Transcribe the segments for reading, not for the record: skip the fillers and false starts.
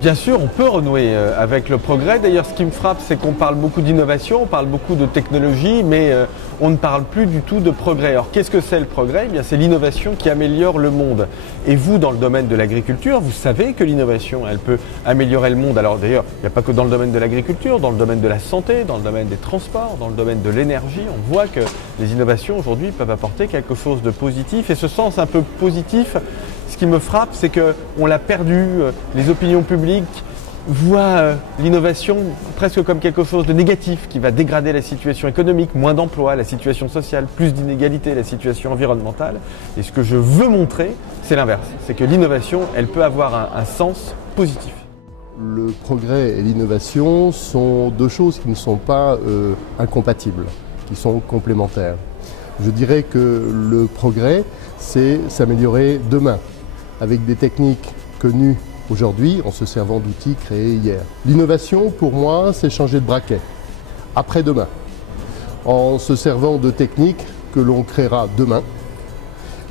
Bien sûr, on peut renouer avec le progrès. D'ailleurs, ce qui me frappe, c'est qu'on parle beaucoup d'innovation, on parle beaucoup de technologie, mais on ne parle plus du tout de progrès. Alors, qu'est-ce que c'est le progrès? Eh bien, c'est l'innovation qui améliore le monde. Et vous, dans le domaine de l'agriculture, vous savez que l'innovation, elle peut améliorer le monde. Alors d'ailleurs, il n'y a pas que dans le domaine de l'agriculture, dans le domaine de la santé, dans le domaine des transports, dans le domaine de l'énergie. On voit que les innovations, aujourd'hui, peuvent apporter quelque chose de positif. Et ce sens un peu positif, ce qui me frappe, c'est qu'on l'a perdu. Les opinions publiques voient l'innovation presque comme quelque chose de négatif qui va dégrader la situation économique, moins d'emplois, la situation sociale, plus d'inégalités, la situation environnementale. Et ce que je veux montrer, c'est l'inverse. C'est que l'innovation, elle peut avoir un sens positif. Le progrès et l'innovation sont deux choses qui ne sont pas incompatibles, qui sont complémentaires. Je dirais que le progrès, c'est s'améliorer demain, avec des techniques connues aujourd'hui en se servant d'outils créés hier. L'innovation, pour moi, c'est changer de braquet, après-demain, en se servant de techniques que l'on créera demain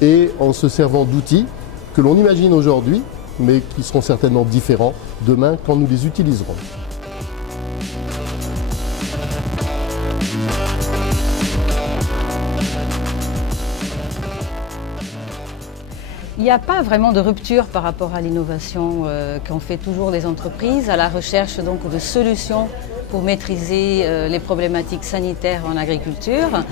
et en se servant d'outils que l'on imagine aujourd'hui, mais qui seront certainement différents demain quand nous les utiliserons. Il n'y a pas vraiment de rupture par rapport à l'innovation qu'ont fait toujours les entreprises, à la recherche donc de solutions pour maîtriser les problématiques sanitaires en agriculture.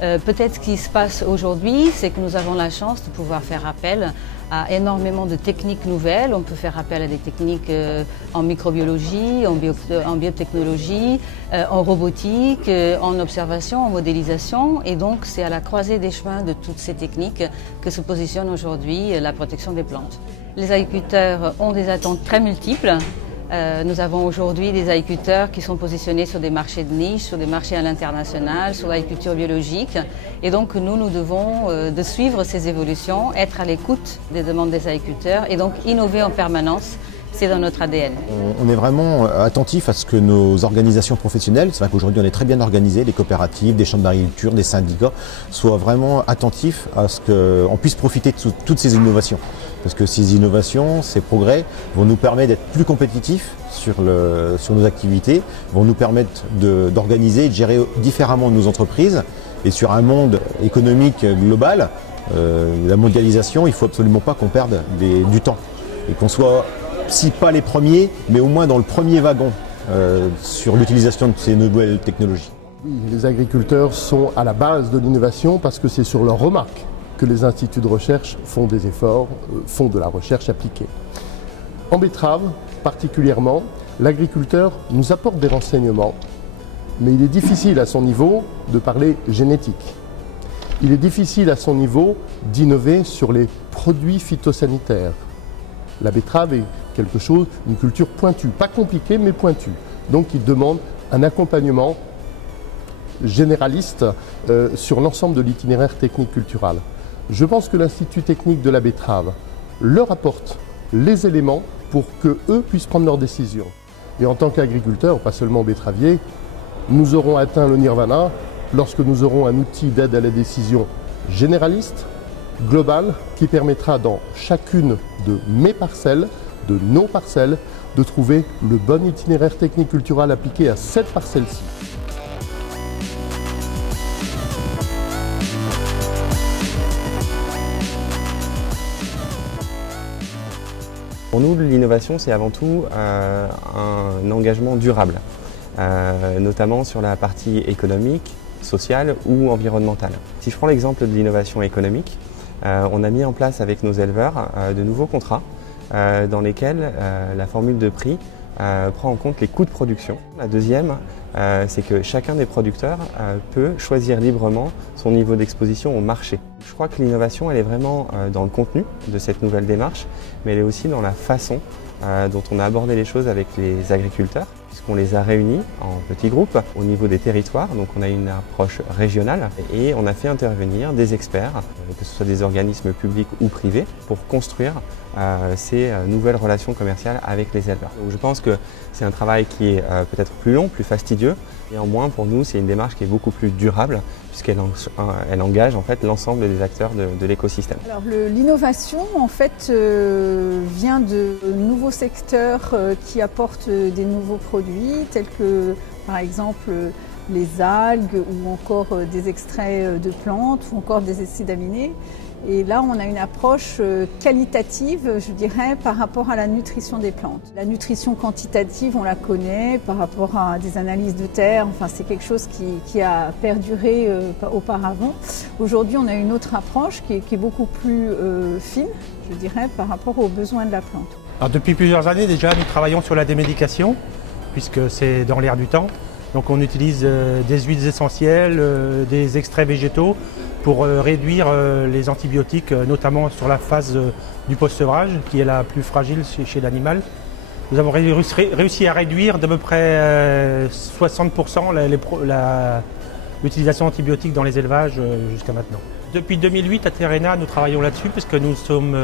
Peut-être ce qui se passe aujourd'hui, c'est que nous avons la chance de pouvoir faire appel à énormément de techniques nouvelles. On peut faire appel à des techniques en microbiologie, en biotechnologie, en robotique, en observation, en modélisation. Et donc c'est à la croisée des chemins de toutes ces techniques que se positionne aujourd'hui la protection des plantes. Les agriculteurs ont des attentes très multiples. Nous avons aujourd'hui des agriculteurs qui sont positionnés sur des marchés de niche, sur des marchés à l'international, sur l'agriculture biologique. Et donc nous devons de suivre ces évolutions, être à l'écoute des demandes des agriculteurs et donc innover en permanence. C'est dans notre ADN. On est vraiment attentif à ce que nos organisations professionnelles, c'est vrai qu'aujourd'hui on est très bien organisé, les coopératives, des chambres d'agriculture, des syndicats, soient vraiment attentifs à ce qu'on puisse profiter de toutes ces innovations. Parce que ces innovations, ces progrès vont nous permettre d'être plus compétitifs sur nos activités, vont nous permettre d'organiser et de gérer différemment nos entreprises. Et sur un monde économique global, la mondialisation, il ne faut absolument pas qu'on perde du temps. Et qu'on soit, si pas les premiers, mais au moins dans le premier wagon sur l'utilisation de ces nouvelles technologies. Oui, les agriculteurs sont à la base de l'innovation parce que c'est sur leurs remarques que les instituts de recherche font des efforts, font de la recherche appliquée. En betterave, particulièrement, l'agriculteur nous apporte des renseignements, mais il est difficile à son niveau de parler génétique. Il est difficile à son niveau d'innover sur les produits phytosanitaires. La betterave est quelque chose, une culture pointue, pas compliquée mais pointue. Donc il demande un accompagnement généraliste sur l'ensemble de l'itinéraire technique culturel. Je pense que l'Institut technique de la betterave leur apporte les éléments pour qu'eux puissent prendre leurs décisions. Et en tant qu'agriculteurs, pas seulement betteraviers, nous aurons atteint le nirvana lorsque nous aurons un outil d'aide à la décision généraliste, global, qui permettra dans chacune de mes parcelles, de nos parcelles, de trouver le bon itinéraire technique culturel appliqué à cette parcelle-ci. Pour nous, l'innovation, c'est avant tout un engagement durable, notamment sur la partie économique, sociale ou environnementale. Si je prends l'exemple de l'innovation économique, on a mis en place avec nos éleveurs de nouveaux contrats dans lesquels la formule de prix prend en compte les coûts de production. La deuxième, c'est que chacun des producteurs peut choisir librement son niveau d'exposition au marché. Je crois que l'innovation, elle est vraiment dans le contenu de cette nouvelle démarche, mais elle est aussi dans la façon dont on a abordé les choses avec les agriculteurs, puisqu'on les a réunis en petits groupes au niveau des territoires. Donc on a une approche régionale et on a fait intervenir des experts, que ce soit des organismes publics ou privés, pour construire ces nouvelles relations commerciales avec les éleveurs. Donc je pense que c'est un travail qui est peut-être plus long, plus fastidieux. Néanmoins, pour nous, c'est une démarche qui est beaucoup plus durable, puisqu'elle engage en fait l'ensemble des acteurs de l'écosystème. Alors l'innovation en fait vient de nouveaux secteurs qui apportent des nouveaux produits tels que par exemple les algues ou encore des extraits de plantes ou encore des acides aminés. Et là, on a une approche qualitative, je dirais, par rapport à la nutrition des plantes. La nutrition quantitative, on la connaît par rapport à des analyses de terre. Enfin, c'est quelque chose qui a perduré auparavant. Aujourd'hui, on a une autre approche qui est beaucoup plus fine, je dirais, par rapport aux besoins de la plante. Alors, depuis plusieurs années déjà, nous travaillons sur la démédication, puisque c'est dans l'air du temps. Donc on utilise des huiles essentielles, des extraits végétaux pour réduire les antibiotiques, notamment sur la phase du post-sevrage, qui est la plus fragile chez l'animal. Nous avons réussi à réduire d'à peu près 60% l'utilisation d'antibiotiques dans les élevages jusqu'à maintenant. Depuis 2008, à Terrena, nous travaillons là-dessus puisque nous sommes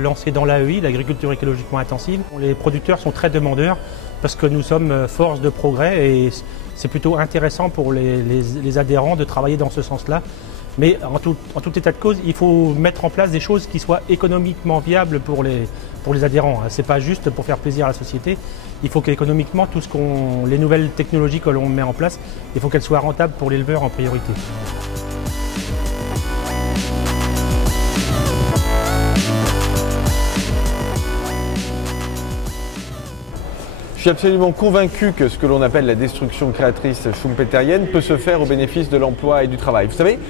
lancés dans l'AEI, l'agriculture écologiquement intensive. Les producteurs sont très demandeurs parce que nous sommes force de progrès et c'est plutôt intéressant pour les adhérents de travailler dans ce sens-là. Mais en tout état de cause, il faut mettre en place des choses qui soient économiquement viables pour les adhérents. Ce n'est pas juste pour faire plaisir à la société. Il faut qu'économiquement, les nouvelles technologies que l'on met en place, il faut qu'elles soient rentables pour l'éleveur en priorité. Je suis absolument convaincu que ce que l'on appelle la destruction créatrice schumpeterienne peut se faire au bénéfice de l'emploi et du travail. Vous savez,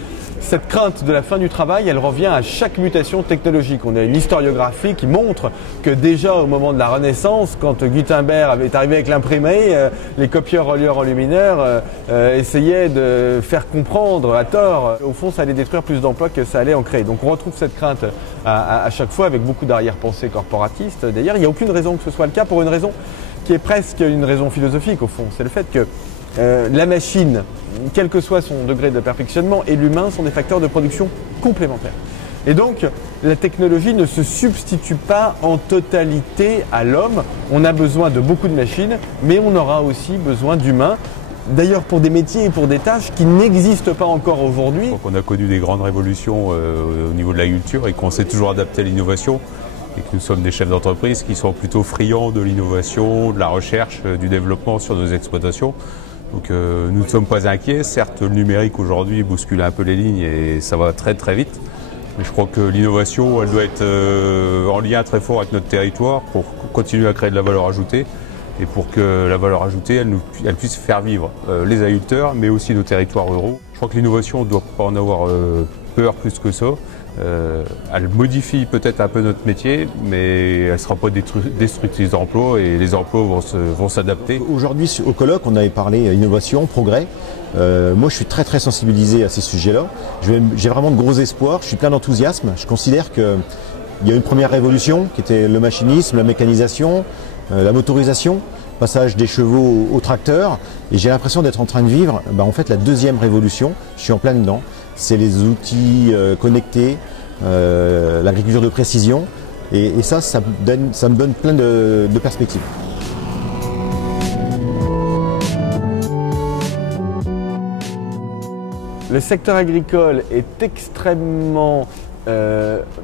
cette crainte de la fin du travail, elle revient à chaque mutation technologique. On a une historiographie qui montre que déjà au moment de la Renaissance, quand Gutenberg est arrivé avec l'imprimé, les copieurs, relieurs, enlumineurs essayaient de faire comprendre à tort. Au fond, ça allait détruire plus d'emplois que ça allait en créer. Donc on retrouve cette crainte à chaque fois avec beaucoup d'arrière-pensées corporatistes. D'ailleurs, il n'y a aucune raison que ce soit le cas pour une raison qui est presque une raison philosophique au fond. C'est le fait que la machine, quel que soit son degré de perfectionnement, et l'humain sont des facteurs de production complémentaires. Et donc, la technologie ne se substitue pas en totalité à l'homme. On a besoin de beaucoup de machines, mais on aura aussi besoin d'humains. D'ailleurs, pour des métiers et pour des tâches qui n'existent pas encore aujourd'hui. On a connu des grandes révolutions au niveau de l'agriculture et qu'on s'est toujours adapté à l'innovation. Et que nous sommes des chefs d'entreprise qui sont plutôt friands de l'innovation, de la recherche, du développement sur nos exploitations. Donc nous ne sommes pas inquiets. Certes, le numérique aujourd'hui bouscule un peu les lignes et ça va très très vite. Mais je crois que l'innovation, elle doit être en lien très fort avec notre territoire pour continuer à créer de la valeur ajoutée et pour que la valeur ajoutée, elle puisse faire vivre les agriculteurs, mais aussi nos territoires ruraux. Je crois que l'innovation, on ne doit pas en avoir peur plus que ça. Elle modifie peut-être un peu notre métier, mais elle ne sera pas destructrice d'emplois et les emplois vont s'adapter. Aujourd'hui, au colloque, on avait parlé innovation, progrès. Moi, je suis très très sensibilisé à ces sujets-là. J'ai vraiment de gros espoirs, je suis plein d'enthousiasme. Je considère qu'il y a une première révolution qui était le machinisme, la mécanisation, la motorisation, passage des chevaux au tracteur. Et j'ai l'impression d'être en train de vivre en fait la deuxième révolution. Je suis en plein dedans. C'est les outils connectés, l'agriculture de précision, et ça me donne plein de perspectives. Le secteur agricole est extrêmement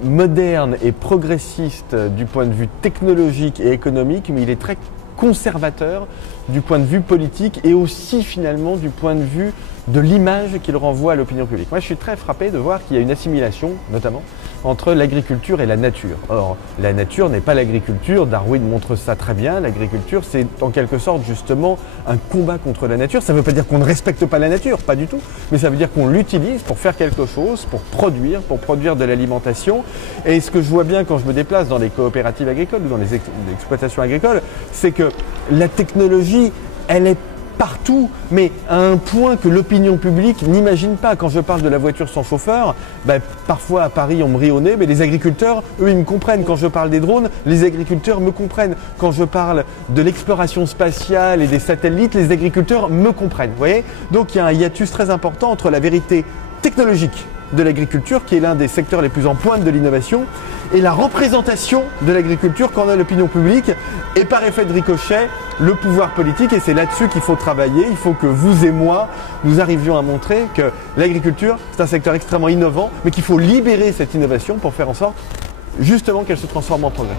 moderne et progressiste du point de vue technologique et économique, mais il est très conservateur du point de vue politique et aussi finalement du point de vue de l'image qu'il renvoie à l'opinion publique. Moi, je suis très frappé de voir qu'il y a une assimilation, notamment, entre l'agriculture et la nature. Or, la nature n'est pas l'agriculture, Darwin montre ça très bien, l'agriculture c'est en quelque sorte justement un combat contre la nature. Ça ne veut pas dire qu'on ne respecte pas la nature, pas du tout, mais ça veut dire qu'on l'utilise pour faire quelque chose, pour produire de l'alimentation. Et ce que je vois bien quand je me déplace dans les coopératives agricoles ou dans les exploitations agricoles, c'est que la technologie, elle est partout, mais à un point que l'opinion publique n'imagine pas. Quand je parle de la voiture sans chauffeur, parfois à Paris on me rit au nez, mais les agriculteurs, eux, ils me comprennent. Quand je parle des drones, les agriculteurs me comprennent. Quand je parle de l'exploration spatiale et des satellites, les agriculteurs me comprennent. Vous voyez ? Donc il y a un hiatus très important entre la vérité technologique de l'agriculture, qui est l'un des secteurs les plus en pointe de l'innovation, et la représentation de l'agriculture qu'en a l'opinion publique, et par effet de ricochet, le pouvoir politique. Et c'est là-dessus qu'il faut travailler. Il faut que vous et moi, nous arrivions à montrer que l'agriculture, c'est un secteur extrêmement innovant, mais qu'il faut libérer cette innovation pour faire en sorte justement qu'elle se transforme en progrès.